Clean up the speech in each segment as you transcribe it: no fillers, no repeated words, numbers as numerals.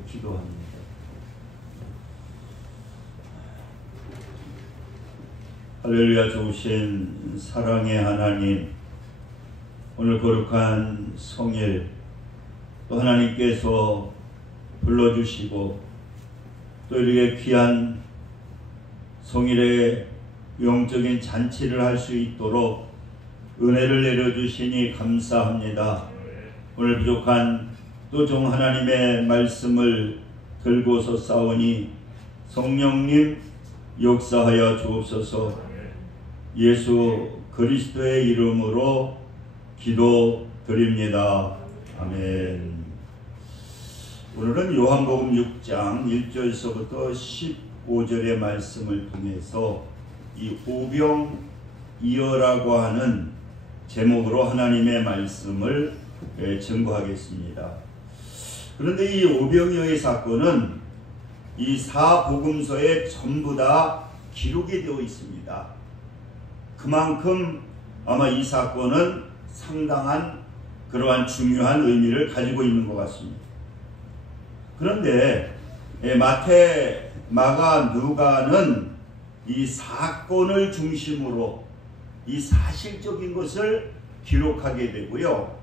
함께 기도합니다. 할렐루야. 좋으신 사랑의 하나님, 오늘 거룩한 성일 또 하나님께서 불러주시고 또 이렇게 귀한 성일의 영적인 잔치를 할 수 있도록 은혜를 내려주시니 감사합니다. 오늘 부족한 또 종 하나님의 말씀을 들고서 싸우니 성령님 역사하여 주옵소서. 예수 그리스도의 이름으로 기도드립니다. 아멘. 오늘은 요한복음 6장 1절서부터 15절의 말씀을 통해서 이 오병이어라고 하는 제목으로 하나님의 말씀을 증거하겠습니다. 그런데 이 오병이어의 사건은 이 사복음서에 전부 다 기록이 되어 있습니다. 그만큼 아마 이 사건은 상당한 그러한 중요한 의미를 가지고 있는 것 같습니다. 그런데 마태, 마가, 누가는 이 사건을 중심으로 이 사실적인 것을 기록하게 되고요.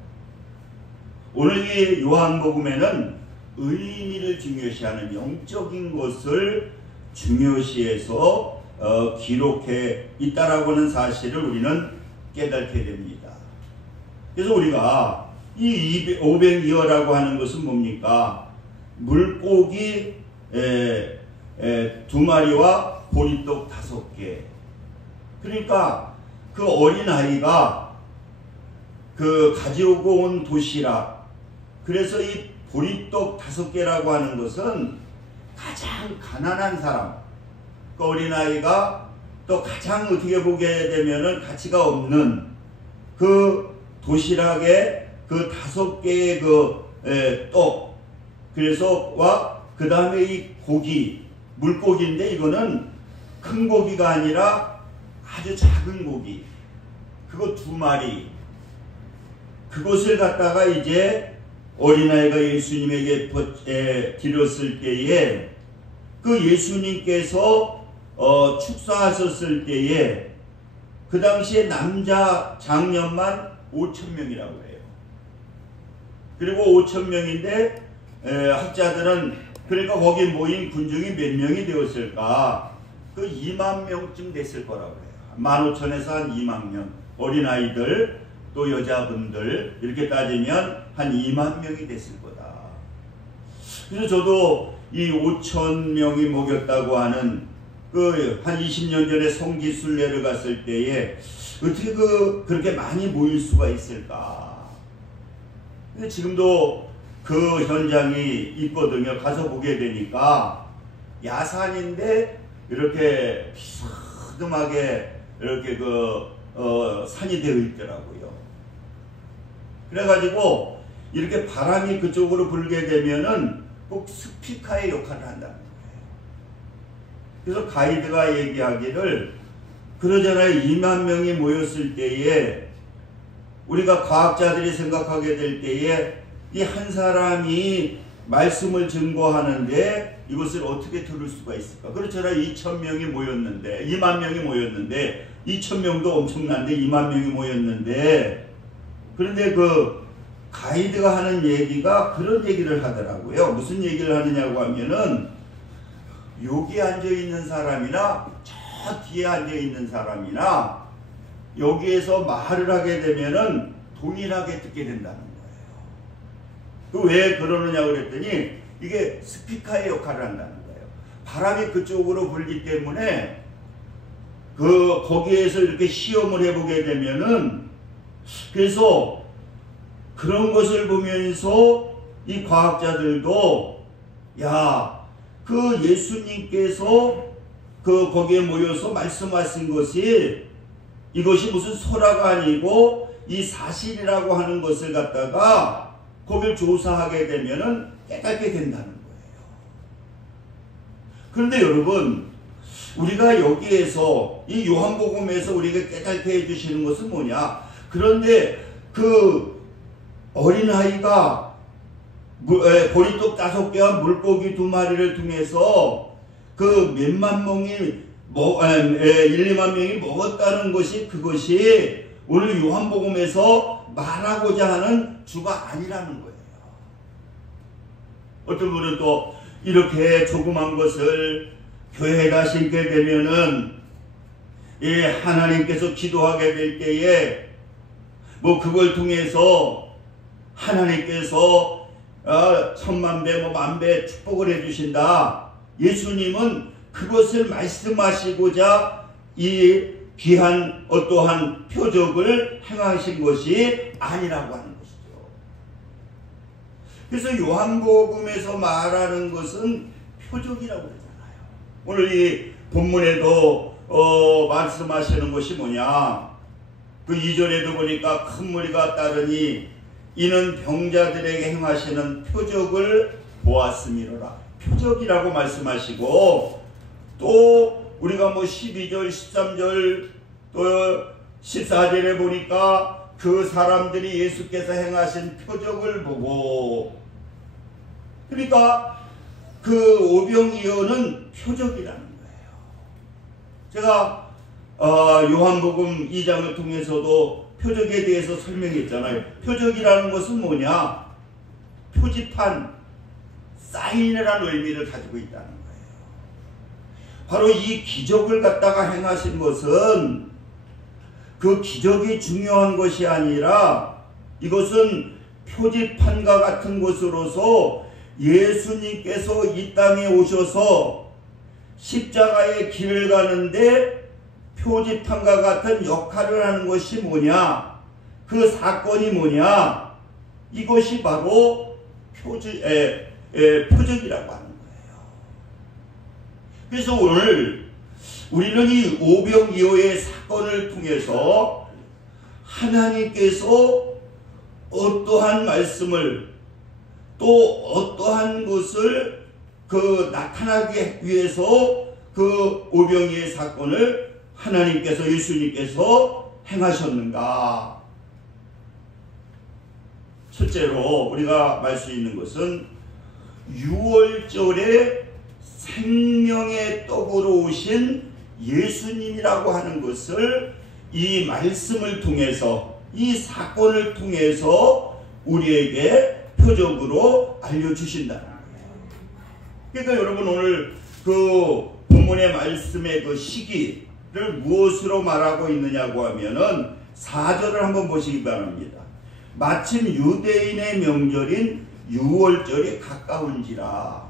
오늘 이 요한복음에는 의미를 중요시하는 영적인 것을 중요시해서 기록해 있다라고 하는 사실을 우리는 깨닫게 됩니다. 그래서 우리가 이 오병이어라고 하는 것은 뭡니까? 물고기 2마리와 보리떡 5개. 그러니까 그 어린아이가 그 가지고 온 도시락, 그래서 이 보리떡 5개라고 하는 것은 가장 가난한 사람, 그 어린아이가 또 가장 어떻게 보게 되면은 가치가 없는 그 도시락에 그 5개의 그 떡, 그래서 그 다음에 이 고기, 물고기인데 이거는 큰 고기가 아니라 아주 작은 고기, 그거 2마리, 그것을 갖다가 이제 어린아이가 예수님에게 드렸을 때에 그 예수님께서 축사하셨을 때에 그 당시에 남자 장년만 5,000명이라고 해요. 그리고 5,000명인데 학자들은 그러니까 거기 모인 군중이 몇 명이 되었을까? 그 2만 명쯤 됐을 거라고 해요. 15,000에서 한 2만 명. 어린아이들 또 여자분들 이렇게 따지면 한 2만 명이 됐을 거다. 그래서 저도 이 5,000명이 먹였다고 하는 그 한 20년 전에 성지순례를 갔을 때에 어떻게 그렇게 많이 모일 수가 있을까? 근데 지금도 그 현장이 있거든요. 가서 보게 되니까 야산인데 이렇게 비스듬하게 이렇게 산이 되어 있더라고요. 그래가지고 이렇게 바람이 그쪽으로 불게 되면은 꼭 스피커의 역할을 한다는 거예요. 그래서 가이드가 얘기하기를 그러잖아요. 2만 명이 모였을 때에 우리가 과학자들이 생각하게 될 때에 이 한 사람이 말씀을 증거하는데 이것을 어떻게 들을 수가 있을까? 그렇잖아요. 2,000명이 모였는데 2만 명이 모였는데 2,000명도 엄청난데 2만 명이 모였는데, 그런데 그 가이드가 하는 얘기가 그런 얘기를 하더라고요. 무슨 얘기를 하느냐고 하면은 여기 앉아있는 사람이나 저 뒤에 앉아있는 사람이나 여기에서 말을 하게 되면은 동일하게 듣게 된다는 거예요. 왜 그러느냐 그랬더니 이게 스피커의 역할을 한다는 거예요. 바람이 그쪽으로 불기 때문에 거기에서 이렇게 시험을 해보게 되면은, 그래서 그런 것을 보면서 이 과학자들도 그 예수님께서 거기에 모여서 말씀하신 것이 이것이 무슨 설화가 아니고 이 사실이라고 하는 것을 갖다가 거기를 조사하게 되면은 깨닫게 된다는 거예요. 그런데 여러분, 우리가 여기에서 이 요한복음에서 우리가 깨닫게 해주시는 것은 뭐냐? 그런데 그 어린아이가 보리떡 5개와 물고기 2마리를 통해서 그 몇만 명이 1, 2만 명이 먹었다는 것이, 그것이 오늘 요한복음에서 말하고자 하는 주가 아니라는 거예요. 어떤 분은 또 이렇게 조그만 것을 교회에다 심게 되면은 하나님께서 기도하게 될 때에 그걸 통해서 하나님께서 10,000,000배, 10,000,000배 축복을 해주신다. 예수님은 그것을 말씀하시고자 이 귀한 어떠한 표적을 행하신 것이 아니라고 하는 것이죠. 그래서 요한복음에서 말하는 것은 표적이라고 그러잖아요. 오늘 이 본문에도 말씀하시는 것이 뭐냐, 그 2절에도 보니까 큰 무리가 따르니 이는 병자들에게 행하시는 표적을 보았음이로라. 표적이라고 말씀하시고, 또 우리가 12절 13절 또 14절에 보니까 그 사람들이 예수께서 행하신 표적을 보고, 그러니까 그 오병이어는 표적이라는 거예요. 제가 요한복음 2장을 통해서도 표적에 대해서 설명했잖아요. 표적이라는 것은 뭐냐? 표지판, 사인이라는 의미를 가지고 있다는 거예요. 바로 이 기적을 갖다가 행하신 것은 그 기적이 중요한 것이 아니라 이것은 표지판과 같은 것으로서 예수님께서 이 땅에 오셔서 십자가의 길을 가는데 표지판과 같은 역할을 하는 것이 뭐냐? 그 사건이 뭐냐? 이것이 바로 표적이라고 하는 거예요. 그래서 오늘 우리는 이 오병이어의 사건을 통해서 하나님께서 어떠한 말씀을 또 어떠한 것을 나타나기 위해서 그 오병이어의 사건을 하나님께서, 예수님께서 행하셨는가? 첫째로 우리가 알 수 있는 것은 6월절에 생명의 떡으로 오신 예수님이라고 하는 것을 이 말씀을 통해서, 이 사건을 통해서 우리에게 표적으로 알려주신다는 거예요. 그러니까 여러분, 오늘 그 본문의 말씀의 그 시기를 무엇으로 말하고 있느냐고 하면은 4절을 한번 보시기 바랍니다. 마침 유대인의 명절인 6월절이 가까운지라.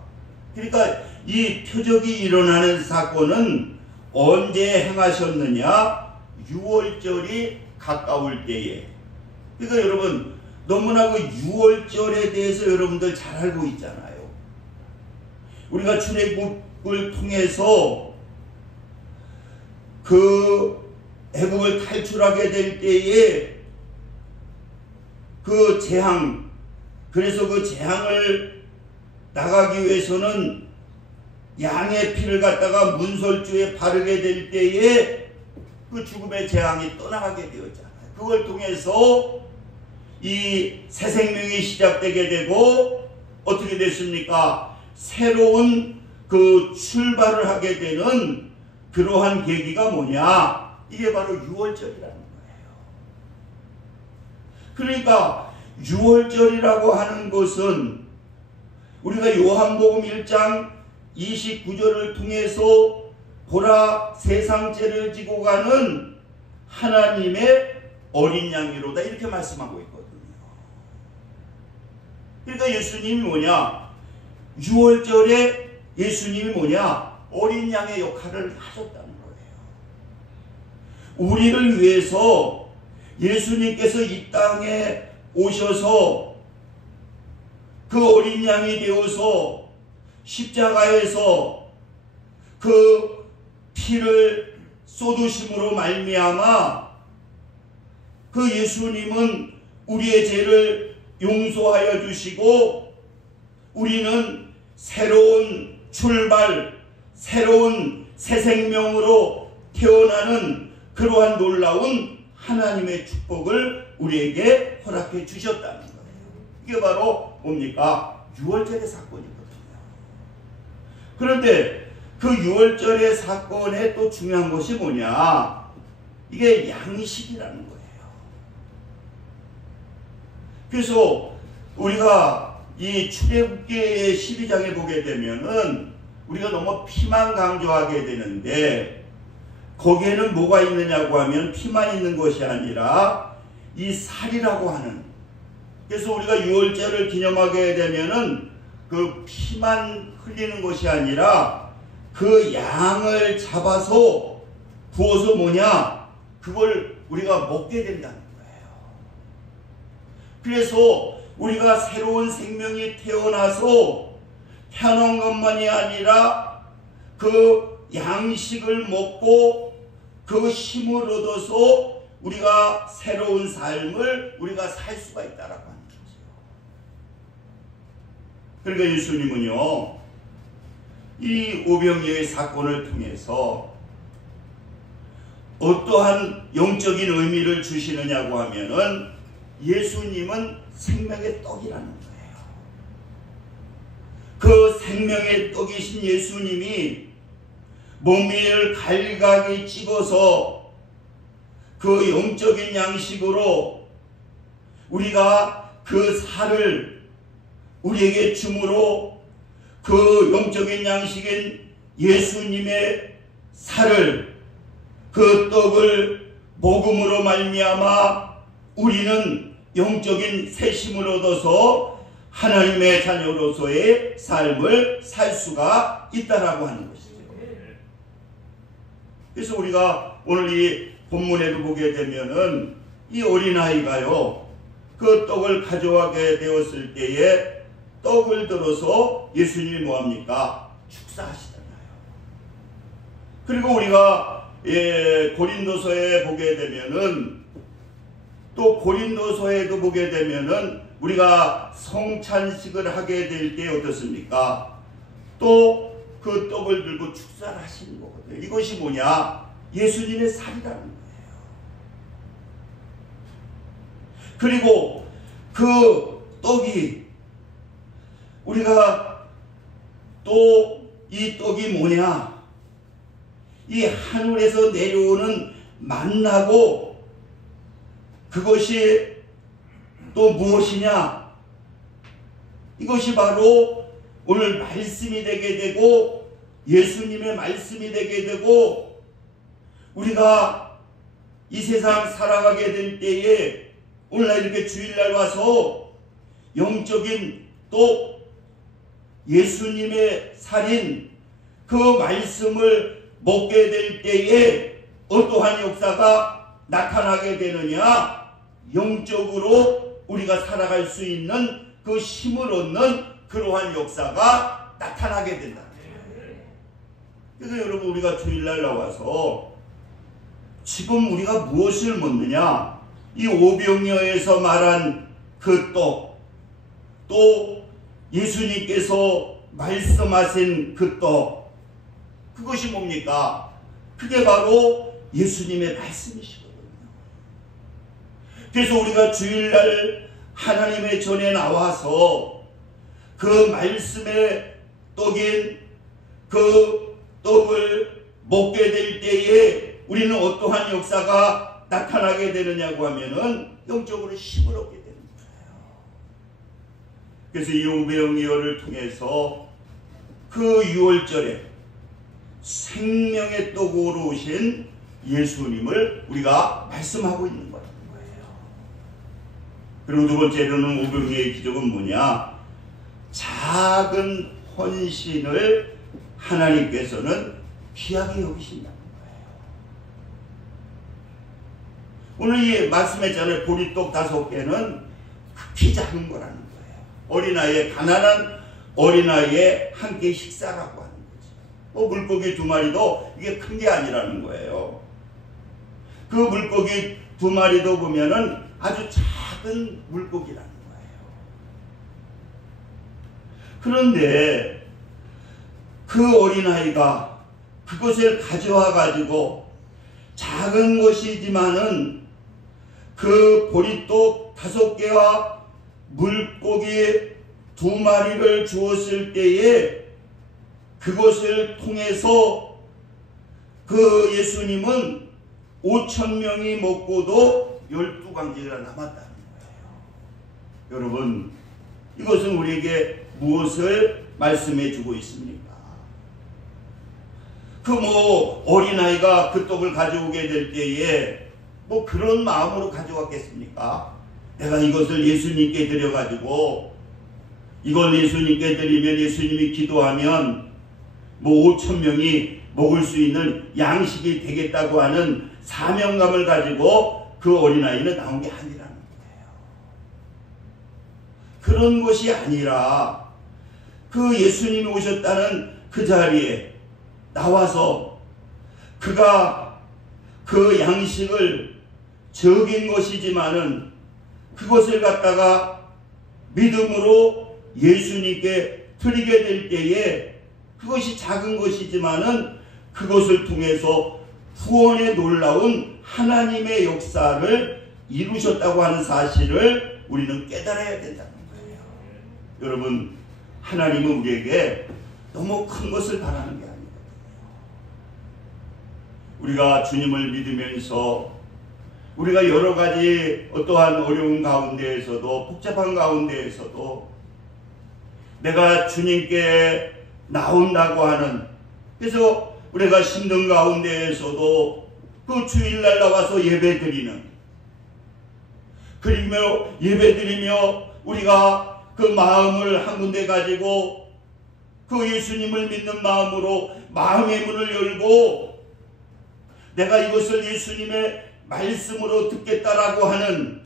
그러니까 이 표적이 일어나는 사건은 언제 행하셨느냐? 6월절이 가까울 때에. 그러니까 여러분, 너무나 그 6월절에 대해서 여러분들 잘 알고 있잖아요. 우리가 출애굽을 통해서 그 애굽을 탈출하게 될 때에 그 재앙, 그래서 그 재앙을 나가기 위해서는 양의 피를 갖다가 문설주에 바르게 될 때에 그 죽음의 재앙이 떠나가게 되었잖아요. 그걸 통해서 이 새 생명이 시작되게 되고 어떻게 됐습니까? 새로운 그 출발을 하게 되는 그러한 계기가 뭐냐? 이게 바로 6월절이라는 거예요. 그러니까 6월절이라고 하는 것은 우리가 요한복음 1장 29절을 통해서 보라, 세상 죄를 지고 가는 하나님의 어린 양이로다, 이렇게 말씀하고 있거든요. 그러니까 예수님이 뭐냐? 6월절에 예수님이 뭐냐? 어린 양의 역할을 하셨다는 거예요. 우리를 위해서 예수님께서 이 땅에 오셔서 그 어린 양이 되어서 십자가에서 그 피를 쏟으심으로 말미암아 그 예수님은 우리의 죄를 용서하여 주시고 우리는 새로운 출발, 새로운 새 생명으로 태어나는 그러한 놀라운 하나님의 축복을 우리에게 허락해 주셨다는 거예요. 이게 바로 뭡니까? 유월절의 사건이거든요. 그런데 그 유월절의 사건에 또 중요한 것이 뭐냐? 이게 양식이라는 거예요. 그래서 우리가 이 출애굽기의 12장에 보게 되면은 우리가 너무 피만 강조하게 되는데, 거기에는 뭐가 있느냐고 하면 피만 있는 것이 아니라 이 살이라고 하는, 그래서 우리가 유월절을 기념하게 되면은 그 피만 흘리는 것이 아니라 그 양을 잡아서 구워서 뭐냐, 그걸 우리가 먹게 된다는 거예요. 그래서 우리가 새로운 생명이 태어나서 태어난 것만이 아니라 그 양식을 먹고 그 힘을 얻어서 우리가 새로운 삶을 우리가 살 수가 있다라고 하는 거죠. 그러니까 예수님은요, 이 오병이어의 사건을 통해서 어떠한 영적인 의미를 주시느냐고 하면은, 예수님은 생명의 떡이라는 거예요. 그 생명의 떡이신 예수님이 몸을 갈각이 찍어서 그 영적인 양식으로 우리가 그 살을 우리에게 주므로 그 영적인 양식인 예수님의 살을, 그 떡을 먹음으로 말미암아 우리는 영적인 새심을 얻어서 하나님의 자녀로서의 삶을 살 수가 있다라고 하는 것이죠. 그래서 우리가 오늘 이 본문에도 보게 되면은 이 어린아이가요, 그 떡을 가져가게 되었을 때에 떡을 들어서 예수님이 뭐합니까? 축사하시잖아요. 그리고 우리가 고린도서에 보게 되면은, 또 고린도서에도 보게 되면은 우리가 성찬식을 하게 될 때 어떻습니까? 또 그 떡을 들고 축사를 하시는 거거든요. 이것이 뭐냐? 예수님의 살이라는 거예요. 그리고 그 떡이, 우리가 또 이 떡이 뭐냐? 이 하늘에서 내려오는 만나고, 그것이 또 무엇이냐? 이것이 바로 오늘 말씀이 되게 되고, 예수님의 말씀이 되게 되고, 우리가 이 세상 살아가게 될 때에 오늘날 이렇게 주일날 와서 영적인 또 예수님의 살인 그 말씀을 먹게 될 때에 어떠한 역사가 나타나게 되느냐? 영적으로 우리가 살아갈 수 있는 그 힘을 얻는 그러한 역사가 나타나게 된다. 그래서 여러분, 우리가 주일날 나와서 지금 우리가 무엇을 먹느냐? 이 오병이어에서 말한 그 떡, 또 예수님께서 말씀하신 그 떡, 그것이 뭡니까? 그게 바로 예수님의 말씀이시거든요. 그래서 우리가 주일날 하나님의 전에 나와서 그 말씀의 떡인 그 떡을 먹게 될 때에 우리는 어떠한 역사가 나타나게 되느냐고 하면은 영적으로 힘을 얻게 되는 거예요. 그래서 이 오병이어를 통해서 그 유월절에 생명의 떡으로 오신 예수님을 우리가 말씀하고 있는 거예요. 그리고 두 번째로는 오병이어의 기적은 뭐냐? 작은 헌신을 하나님께서는 귀하게 여기신다는 거예요. 오늘 이 말씀했잖아요. 보리떡 5개는 극히 작은 거라는 거예요. 어린아이의, 가난한 어린아이의 한 끼 식사라고 하는 거죠. 물고기 2마리도 이게 큰 게 아니라는 거예요. 그 물고기 2마리도 보면은 아주 작은 물고기라는 거예요. 그런데 그 어린아이가 그것을 가져와 가지고 작은 것이지만은 그 보리떡 5개와 물고기 2마리를 주었을 때에 그것을 통해서 그 예수님은 5,000명이 먹고도 12광지가 남았다는 거예요. 여러분, 이것은 우리에게 무엇을 말씀해 주고 있습니까? 어린아이가 그 떡을 가져오게 될 때에 그런 마음으로 가져왔겠습니까? 내가 이것을 예수님께 드려가지고 이걸 예수님께 드리면 예수님이 기도하면 5,000명이 먹을 수 있는 양식이 되겠다고 하는 사명감을 가지고 그 어린아이는 나온 게 아니라는 거예요. 그런 것이 아니라 그 예수님이 오셨다는 그 자리에 나와서 그가 그 양식을 적인 것이지만은 그것을 갖다가 믿음으로 예수님께 드리게 될 때에 그것이 작은 것이지만은 그것을 통해서 구원의 놀라운 하나님의 역사를 이루셨다고 하는 사실을 우리는 깨달아야 된다는 거예요. 여러분, 하나님은 우리에게 너무 큰 것을 바라는 게 아니거든요. 우리가 주님을 믿으면서 우리가 여러 가지 어떠한 어려운 가운데에서도 복잡한 가운데에서도 내가 주님께 나온다고 하는, 그래서 우리가 힘든 가운데에서도 그 주일날 나와서 예배드리는, 그리고 예배드리며 우리가 그 마음을 한 군데 가지고 그 예수님을 믿는 마음으로 마음의 문을 열고 내가 이것을 예수님의 말씀으로 듣겠다라고 하는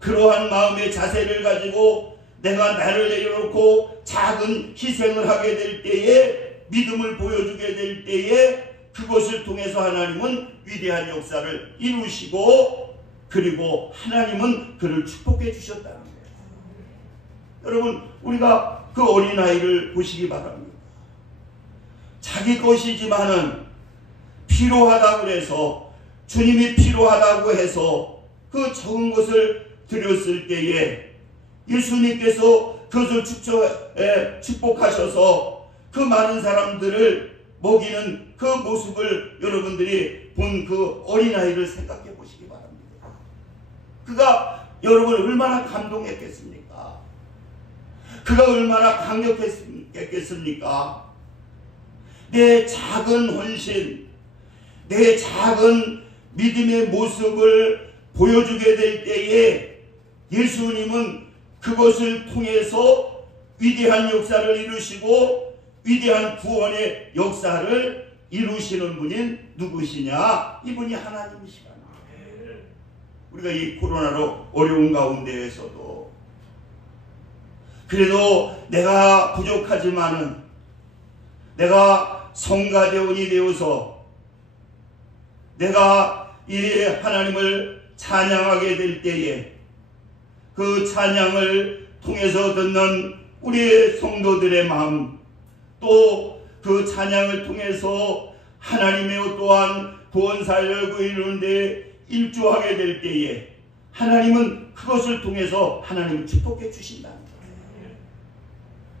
그러한 마음의 자세를 가지고 내가 나를 내려놓고 작은 희생을 하게 될 때에, 믿음을 보여주게 될 때에 그것을 통해서 하나님은 위대한 역사를 이루시고 그리고 하나님은 그를 축복해 주셨다는 거예요. 여러분, 우리가 그 어린아이를 보시기 바랍니다. 자기 것이지만은 필요하다고 해서, 주님이 필요하다고 해서 그 적은 것을 드렸을 때에 예수님께서 그것을 축복하셔서 그 많은 사람들을 먹이는 그 모습을 여러분들이 본 그 어린아이를 생각해 보시기 바랍니다. 그가 여러분 얼마나 감동했겠습니까? 그가 얼마나 강력했겠습니까? 내 작은 헌신, 내 작은 믿음의 모습을 보여주게 될 때에 예수님은 그것을 통해서 위대한 역사를 이루시고 위대한 구원의 역사를 이루시는 분이 누구시냐? 이분이 하나님이시라. 우리가 이 코로나로 어려운 가운데에서도 그래도 내가 부족하지만은 내가 성가대원이 되어서 내가 이 하나님을 찬양하게 될 때에 그 찬양을 통해서 듣는 우리의 성도들의 마음, 또 그 찬양을 통해서 하나님의 또한 구원사역을 이루는데 일조하게 될 때에 하나님은 그것을 통해서 하나님을 축복해 주신다는 거예요.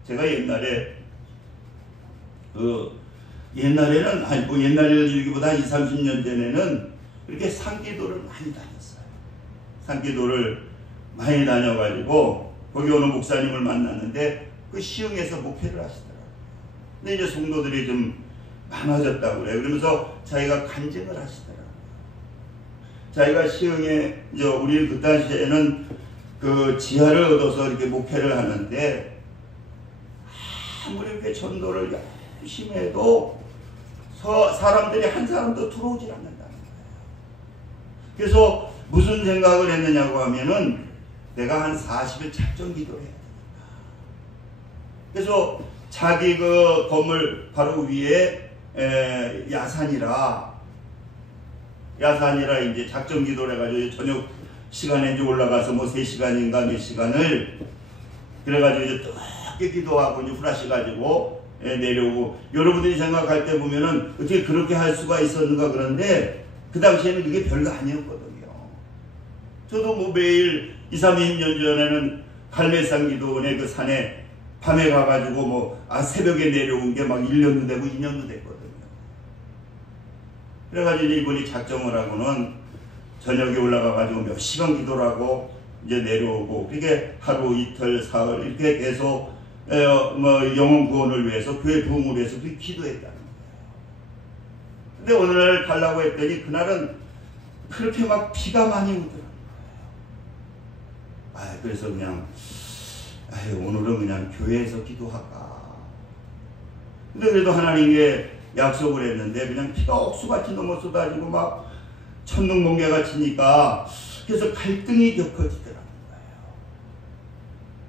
제가 옛날에는 아니 옛날에 얘기보다 20, 30년 전에는 이렇게 산기도를 많이 다녔어요. 산기도를 많이 다녀가지고 거기 어느 목사님을 만났는데 그 시흥에서 목회를 하시더라고요. 근데 이제 성도들이 좀 많아졌다고 그래요. 그러면서 자기가 간증을 하시더라고요. 자기가 시흥에 이제 우리 그 당시에는 그 지하를 얻어서 이렇게 목회를 하는데 아무리 이렇게 전도를 열심히 해도 사람들이 한 사람도 들어오질 않는다는 거예요. 그래서 무슨 생각을 했느냐고 하면은 내가 한 40일 작정 기도를 해야 된다. 그래서 자기 그 건물 바로 위에 야산이라 이제 작정 기도를 해가지고 저녁 시간에 이제 올라가서 뭐 3시간인가 몇 시간을 그래가지고 이제 뜨겁게 기도하고 이제 후라시 가지고 내려오고, 여러분들이 생각할 때 보면은 어떻게 그렇게 할 수가 있었는가 그런데 그 당시에는 그게 별거 아니었거든요. 저도 뭐 매일 20, 30년 전에는 갈멜산 기도원의 그 산에 밤에 가가지고 새벽에 내려온 게 막 1년도 되고 2년도 됐거든요. 그래가지고 이분이 작정을 하고는 저녁에 올라가가지고 몇 시간 기도를 하고 이제 내려오고, 그게 하루 이틀 사흘 이렇게 계속 영혼 구원을 위해서, 교회 부흥을 위해서 그렇게 기도했다는 거예요. 근데 오늘날 가려고 했더니 그날은 그렇게 막 비가 많이 오더라고요. 그래서 그냥 오늘은 그냥 교회에서 기도할까. 근데 그래도 하나님께 약속을 했는데 그냥 비가 억수같이 넘어 쏟아지고 막 천둥번개가 치니까, 그래서 갈등이 겪어지더라는 거예요.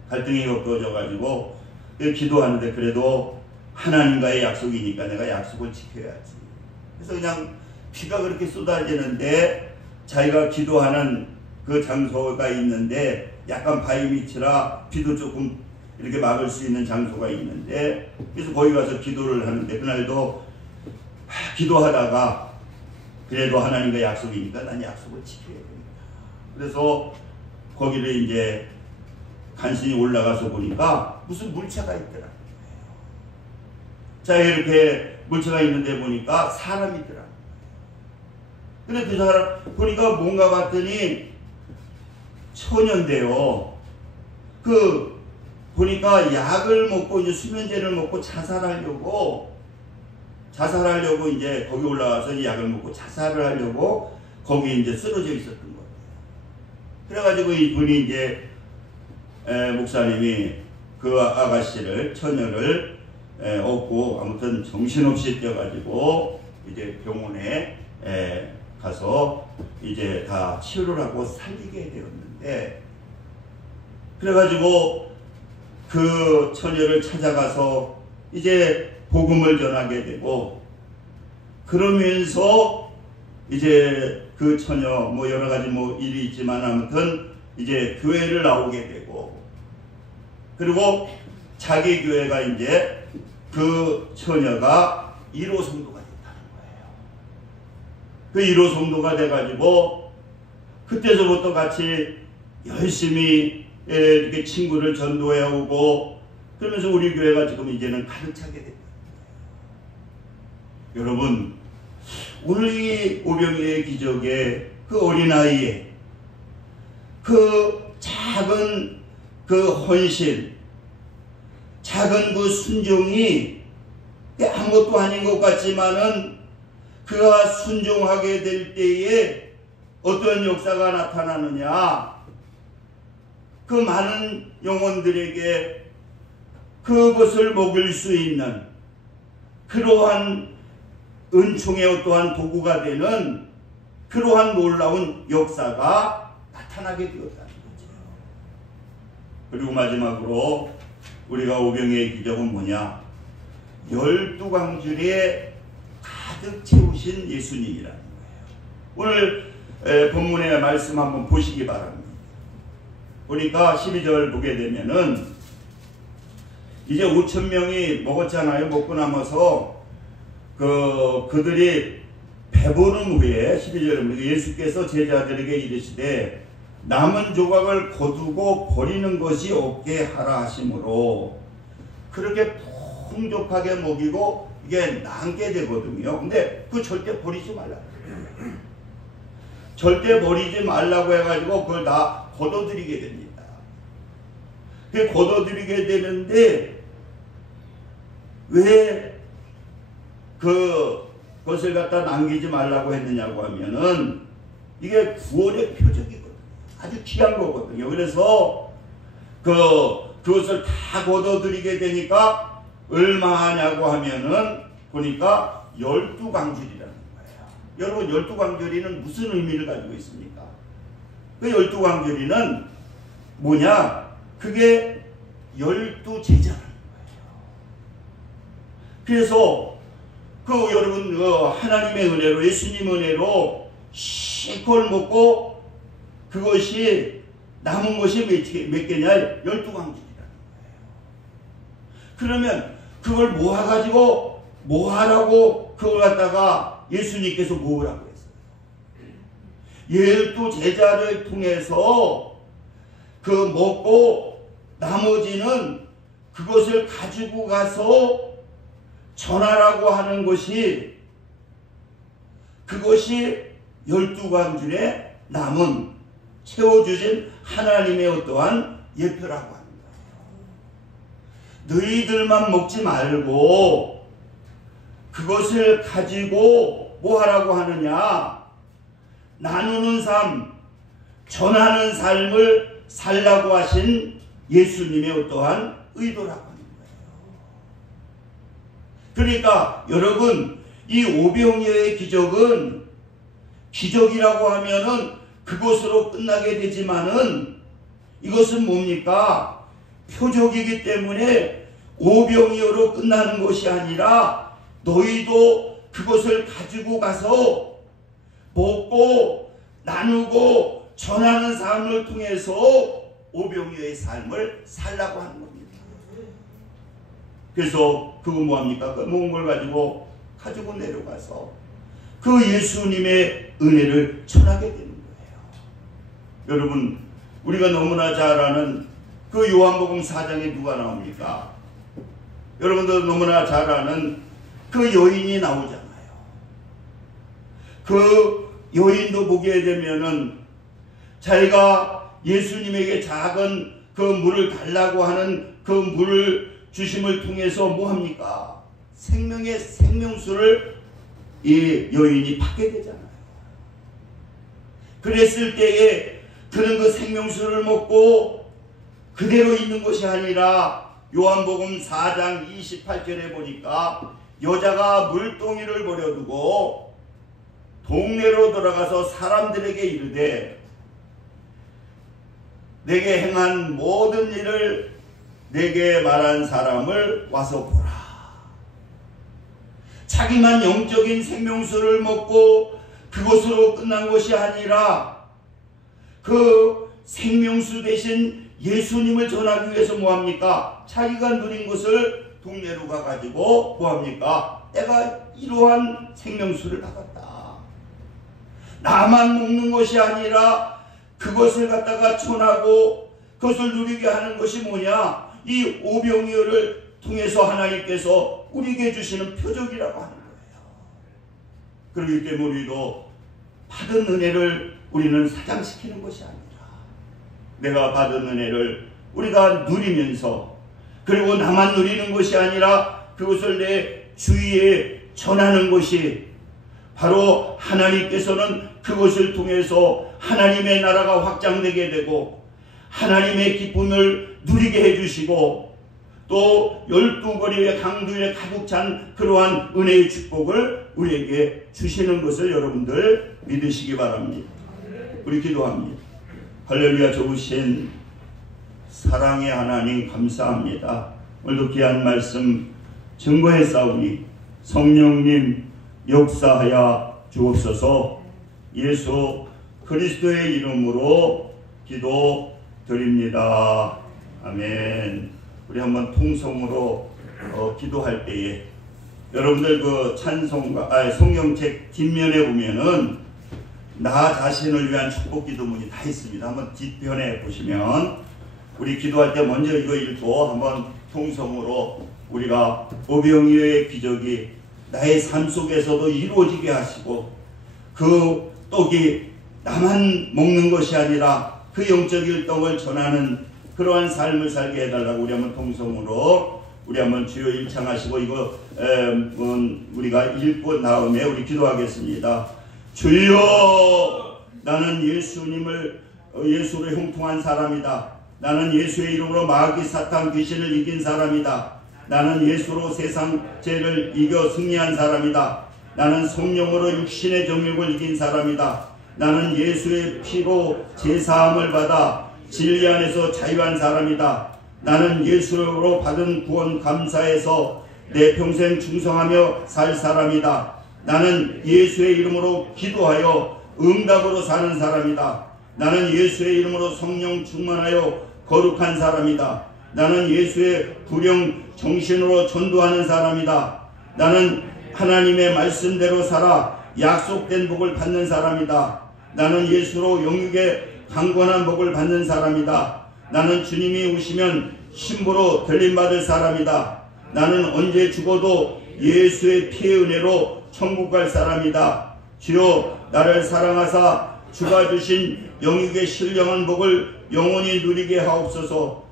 갈등이 겪어져가지고 기도하는데 그래도 하나님과의 약속이니까 내가 약속을 지켜야지. 그래서 그냥 비가 그렇게 쏟아지는데 자기가 기도하는 그 장소가 있는데 약간 바위 밑이라 비도 조금 이렇게 막을 수 있는 장소가 있는데, 그래서 거기 가서 기도를 하는데 그날도 기도하다가 그래도 하나님과 약속이니까 난 약속을 지켜야 됩니다. 그래서 거기를 이제 간신히 올라가서 보니까 무슨 물체가 있더라. 자, 이렇게 물체가 있는데 보니까 사람이더라. 근데 그 사람 보니까 뭔가 봤더니 처녀인데요. 보니까 약을 먹고 이제 수면제를 먹고 자살하려고 이제 거기 올라가서 약을 먹고 자살을 하려고 거기 이제 쓰러져 있었던 거예요. 그래가지고 이분이 이제 목사님이 그 아가씨를, 처녀를 얻고 아무튼 정신없이 뛰어가지고 이제 병원에 가서 이제 다 치료를 하고 살리게 되었는데, 그래가지고 그 처녀를 찾아가서 이제 복음을 전하게 되고, 그러면서 이제 그 처녀 여러 가지 일이 있지만 아무튼 이제 교회를 나오게 되고, 그리고 자기 교회가 이제 그 처녀가 1호 성도가 됐다는 거예요. 그 1호 성도가 돼가지고 그때서부터 같이 열심히 이렇게 친구를 전도해 오고, 그러면서 우리 교회가 지금 이제는 가득 차게 됐다. 여러분, 오늘 이 오병이의 기적에 그 어린아이의 그 작은 그 헌신, 작은 그 순종이 아무것도 아닌 것 같지만은 그가 순종하게 될 때에 어떤 역사가 나타나느냐, 그 많은 영혼들에게 그것을 먹일 수 있는 그러한 은총의 어떠한 도구가 되는 그러한 놀라운 역사가 나타나게 되었다는 거죠. 그리고 마지막으로 우리가 오병이의 기적은 뭐냐? 12광줄에 가득 채우신 예수님이라는 거예요. 오늘 본문의 말씀 한번 보시기 바랍니다. 보니까 12절 보게 되면은 이제 5,000명이 먹었잖아요. 먹고 남아서 그들이 배부른 후에 12절에 예수께서 제자들에게 이르시되 남은 조각을 거두고 버리는 것이 없게 하라 하심으로, 그렇게 풍족하게 먹이고 이게 남게 되거든요. 근데 그 절대 버리지 말라고. 절대 버리지 말라고 해가지고 그걸 다 걷어들이게 됩니다. 그게 걷어들이게 되는데 왜 그것을 갖다 남기지 말라고 했느냐고 하면은 이게 구원의 표적이거든요. 아주 귀한 거거든요. 그래서 그것을 다 걷어들이게 되니까 얼마 하냐고 하면은 보니까 12광줄이라는 거예요. 여러분, 12광줄이는 무슨 의미를 가지고 있습니까? 그 12광줄이는 뭐냐? 그게 12제자라는 거예요. 그래서 여러분 하나님의 은혜로, 예수님 은혜로 실컷 먹고 그것이 남은 것이 몇 개냐? 12광줄이라는 거예요. 그러면 그걸 모아가지고 뭐하라고 그걸 갖다가 예수님께서 모으라고 했어요. 12제자를 통해서 그 먹고 나머지는 그것을 가지고 가서 전하라고 하는 것이, 그것이 12광줄에 남은 채워주신 하나님의 어떠한 예표라고 하는 거예요. 너희들만 먹지 말고 그것을 가지고 뭐 하라고 하느냐? 나누는 삶, 전하는 삶을 살라고 하신 예수님의 어떠한 의도라고 하는 거예요. 그러니까 여러분, 이 오병이어의 기적은, 기적이라고 하면은 그것으로 끝나게 되지만은 이것은 뭡니까? 표적이기 때문에 오병이어로 끝나는 것이 아니라 너희도 그것을 가지고 가서 먹고 나누고 전하는 삶을 통해서 오병이어의 삶을 살라고 하는 겁니다. 그래서 그거 뭐합니까? 그 먹은 걸 가지고 내려가서 그 예수님의 은혜를 전하게 되는 거예요. 여러분, 우리가 너무나 잘 아는 그 요한복음 4장에 누가 나옵니까? 여러분들 너무나 잘 아는 그 여인이 나오잖아요. 그 여인도 보게 되면은 자기가 예수님에게 작은 그 물을 달라고 하는 그 물을 주심을 통해서 뭐합니까? 생명의 생명수를 이 여인이 받게 되잖아요. 그랬을 때에 그는 그 생명수를 먹고 그대로 있는 것이 아니라 요한복음 4장 28절에 보니까 여자가 물동이를 버려두고 동네로 돌아가서 사람들에게 이르되 내게 행한 모든 일을 내게 말한 사람을 와서 보라. 자기만 영적인 생명수를 먹고 그것으로 끝난 것이 아니라 그 생명수 대신 예수님을 전하기 위해서 뭐합니까? 자기가 누린 것을 동네로 가가지고 뭐합니까? 내가 이러한 생명수를 받았다. 나만 먹는 것이 아니라 그것을 갖다가 전하고 그것을 누리게 하는 것이 뭐냐? 이 오병이어를 통해서 하나님께서 우리에게 주시는 표적이라고 하는 거예요. 그렇기 때문에 우리도 받은 은혜를 우리는 사장시키는 것이 아니라 내가 받은 은혜를 우리가 누리면서, 그리고 나만 누리는 것이 아니라 그것을 내 주위에 전하는 것이 바로 하나님께서는 그것을 통해서 하나님의 나라가 확장되게 되고 하나님의 기쁨을 누리게 해주시고 또 12거리의 강도에 가득 찬 그러한 은혜의 축복을 우리에게 주시는 것을 여러분들 믿으시기 바랍니다. 우리 기도합니다. 할렐루야. 좋으신 사랑의 하나님 감사합니다. 오늘도 귀한 말씀 증거했사오니 성령님 역사하여 주옵소서. 예수 그리스도의 이름으로 기도드립니다. 아멘. 우리 한번 통성으로 기도할 때에 여러분들 그 찬송가 성경책 뒷면에 보면은 나 자신을 위한 축복 기도문이 다 있습니다. 한번 뒷편에 보시면 우리 기도할 때 먼저 이거 읽고 한번 통성으로 우리가 오병이어의 기적이 나의 삶 속에서도 이루어지게 하시고 그 떡이 나만 먹는 것이 아니라 그 영적 일동을 전하는 그러한 삶을 살게 해달라고 우리 한번 통성으로 우리 한번 주여 일창하시고 이거 우리가 읽고 다음에 우리 기도하겠습니다. 주여, 나는 예수로 형통한 사람이다. 나는 예수의 이름으로 마귀 사탄 귀신을 이긴 사람이다. 나는 예수로 세상 죄를 이겨 승리한 사람이다. 나는 성령으로 육신의 정욕을 이긴 사람이다. 나는 예수의 피로 제사함을 받아 진리 안에서 자유한 사람이다. 나는 예수로 받은 구원 감사해서 내 평생 충성하며 살 사람이다. 나는 예수의 이름으로 기도하여 응답으로 사는 사람이다. 나는 예수의 이름으로 성령 충만하여 거룩한 사람이다. 나는 예수의 구령 정신으로 전도하는 사람이다. 나는 하나님의 말씀대로 살아 약속된 복을 받는 사람이다. 나는 예수로 영육의 강건한 복을 받는 사람이다. 나는 주님이 오시면 신부로 들림받을 사람이다. 나는 언제 죽어도 예수의 피의 은혜로 천국 갈 사람이다. 주여 나를 사랑하사 주가 주신 영육의 신령한 복을 영원히 누리게 하옵소서.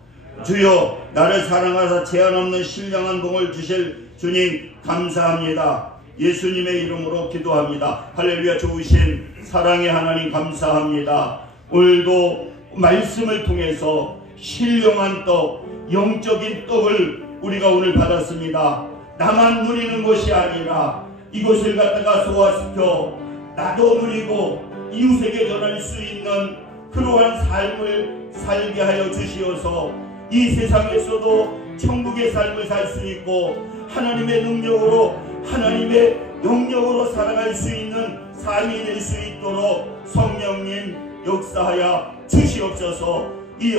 주여 나를 사랑하사 제한 없는 신령한 복을 주실 주님 감사합니다. 예수님의 이름으로 기도합니다. 할렐루야. 좋으신 사랑의 하나님 감사합니다. 오늘도 말씀을 통해서 신령한 떡, 영적인 떡을 우리가 오늘 받았습니다. 나만 누리는 것이 아니라 이것을 갖다가 소화시켜 나도 누리고 이웃에게 전할 수 있는 그러한 삶을 살게 하여 주시어서 이 세상에서도 천국의 삶을 살 수 있고 하나님의 능력으로 하나님의 영역으로 살아갈 수 있는 삶이 될 수 있도록 성령님 역사하여 주시옵소서. 이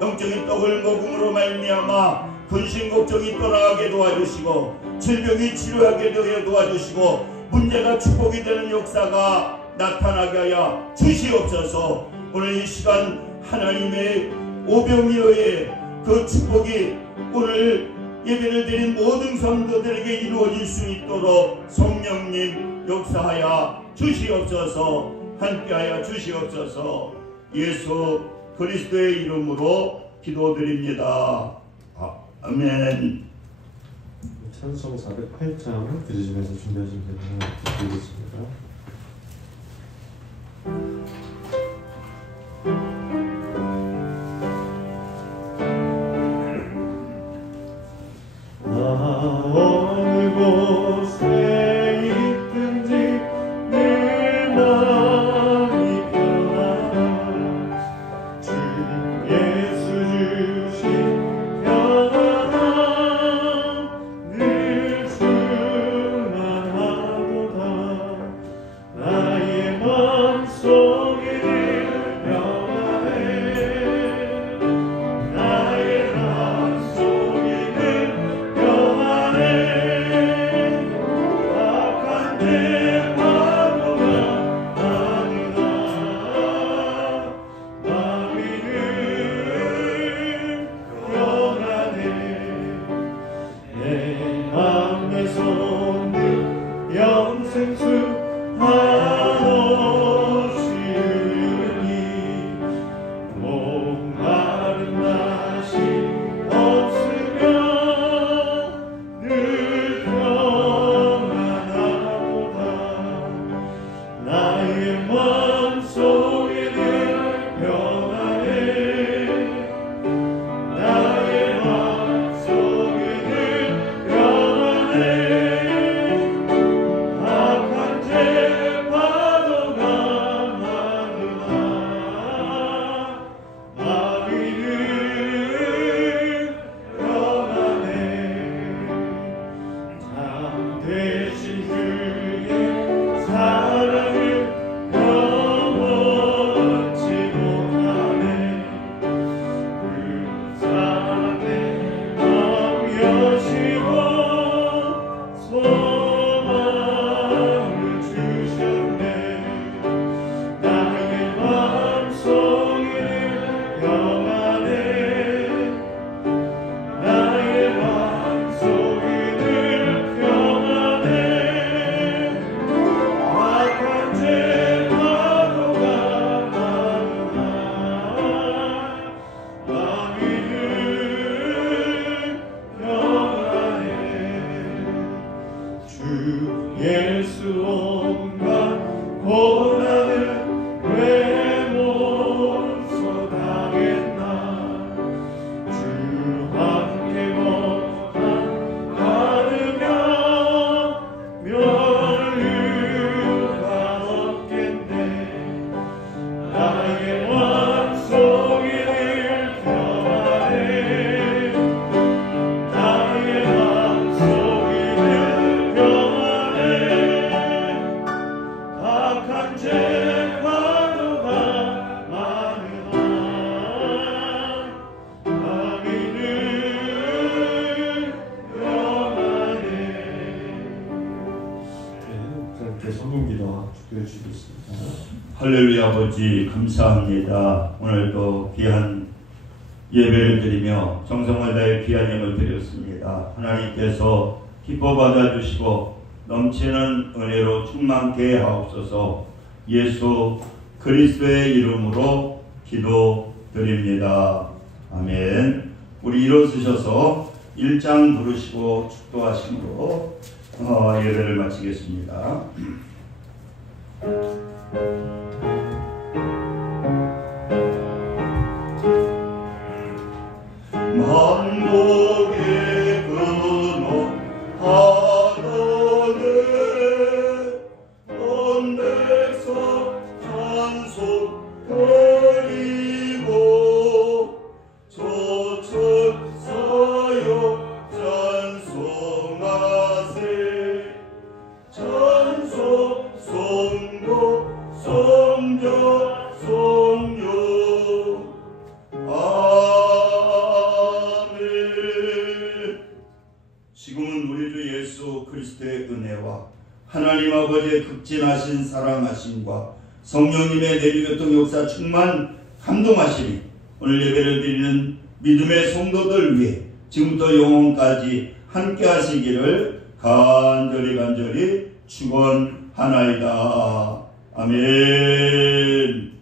영적인 떡을 먹음으로 말미암아 근심 걱정이 떠나가게 도와주시고 질병이 치료하게 되어 도와주시고 문제가 축복이 되는 역사가 나타나게 하여 주시옵소서. 오늘 이 시간 하나님의 오병이어의 그 축복이 오늘 예배를 드린 모든 성도들에게 이루어질 수 있도록 성령님 역사하여 주시옵소서. 함께하여 주시옵소서. 예수 그리스도의 이름으로 기도드립니다. 아멘. 찬송 408장 드리시면서 준비하시면 되는 드리겠습니다. 어느 곳에 있든지 늘 마음이 편하다. 주 예수 주신 평안함 늘 충만하도다. 나의 마음속에 평안해. 나의 마음속에 할렐루야. 아버지 감사합니다. 오늘도 귀한 예배를 드리며 정성을 다해 귀한 예물 드렸습니다. 하나님께서 기뻐 받아주시고 넘치는 은혜로 충만케 하옵소서. 예수 그리스도의 이름으로 기도드립니다. 아멘. 우리 일어서셔서 1장 부르시고 축도하심으로 예배를 마치겠습니다. 만복의 근원 하나님 온 백성 찬송 드리고 저천 사역 찬송하세 찬송 성도 성자 성령 지금은 우리 주 예수 그리스도의 은혜와 하나님 아버지의 극진하신 사랑하심과 성령님의 내주교통 역사 충만 감동하심이 오늘 예배를 드리는 믿음의 성도들 위해 지금부터 영원까지 함께 하시기를 간절히 축원하나이다. 아멘.